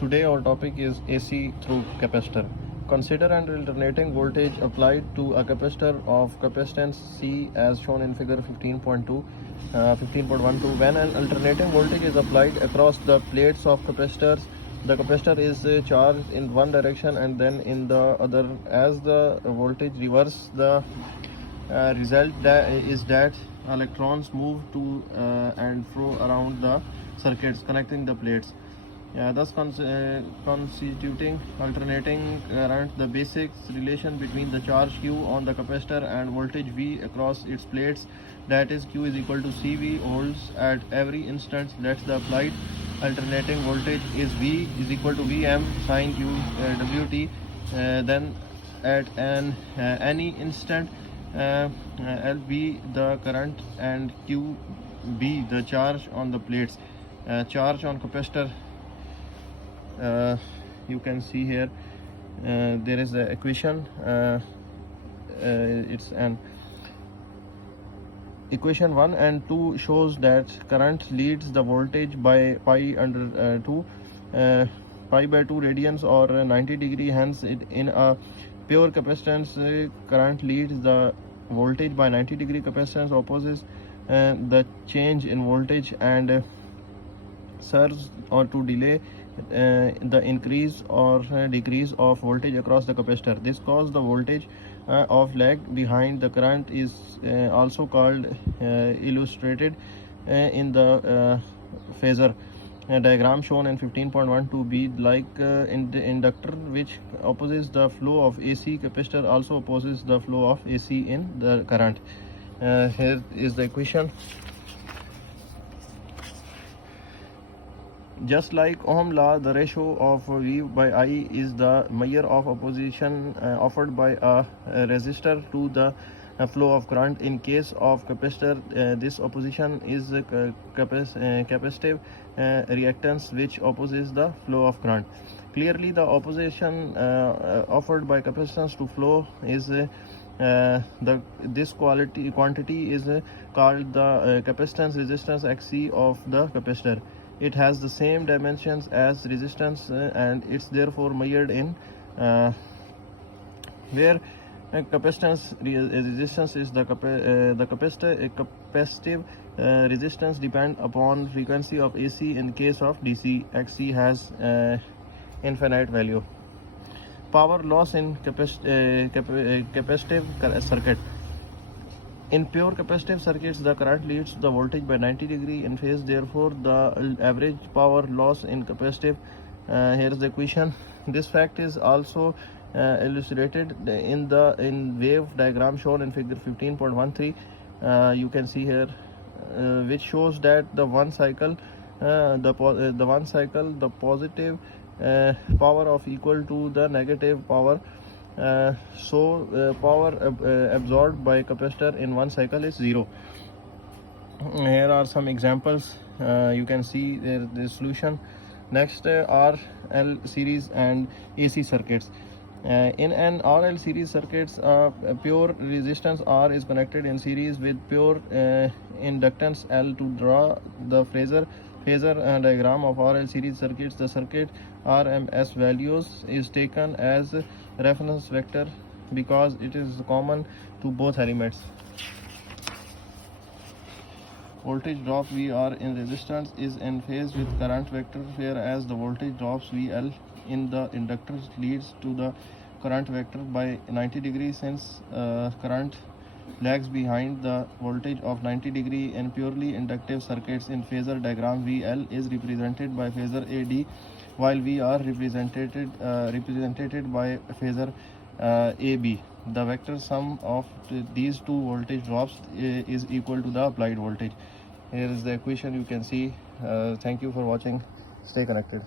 Today our topic is AC through capacitor. Consider an alternating voltage applied to a capacitor of capacitance C as shown in figure 15.12. When an alternating voltage is applied across the plates of capacitors, the capacitor is charged in one direction and then in the other. As the voltage reverses, the result is that electrons move to and fro around the circuits connecting the plates, thus constituting alternating current. The basic relation between the charge Q on the capacitor and voltage V across its plates, that is Q is equal to CV, holds at every instant. Let the applied alternating voltage is V is equal to Vm sin Q Wt. Then at any instant L be the current and Q be the charge on the plates. Charge on capacitor, you can see here there is the equation. It's an equation 1 and 2 shows that current leads the voltage by pi under 2 pi by 2 radians or 90 degree. Hence in a pure capacitance, current leads the voltage by 90 degree. Capacitance opposes the change in voltage and serves or to delay the increase or decrease of voltage across the capacitor. This causes the voltage of lag behind the current is also called illustrated in the phasor diagram shown in 15.1 to be like in the inductor which opposes the flow of AC. Capacitor also opposes the flow of AC in the current. Here is the equation. Just like Ohm law, the ratio of V by I is the measure of opposition offered by a resistor to the flow of current. In case of capacitor, this opposition is capacitive reactance which opposes the flow of current. Clearly, the opposition offered by capacitance to flow is this quantity is called the capacitance resistance Xc of the capacitor. It has the same dimensions as resistance and it's therefore measured in where capacitance resistance is the capacitive resistance depend upon frequency of AC. In case of DC, Xc has infinite value. Power loss in capacitive circuit. In pure capacitive circuits, the current leads the voltage by 90 degree in phase. Therefore, the average power loss in capacitive, here is the equation. This fact is also illustrated in wave diagram shown in figure 15.13. You can see here, which shows that the positive power of equal to the negative power. Power absorbed by capacitor in one cycle is 0. Here are some examples. You can see the solution. Next, RL series and AC circuits. In an RL series circuits, pure resistance R is connected in series with pure inductance L. To draw the phasor diagram of RL series circuits, the circuit RMS values is taken as reference vector because it is common to both elements. Voltage drop VR in resistance is in phase with current vector, whereas the voltage drops VL in the inductors leads to the current vector by 90 degrees. Since current lags behind the voltage of 90 degree in purely inductive circuits, in phasor diagram VL is represented by phasor AD while VR represented by phasor AB. The vector sum of these two voltage drops is equal to the applied voltage. Here is the equation you can see. Thank you for watching. Stay connected.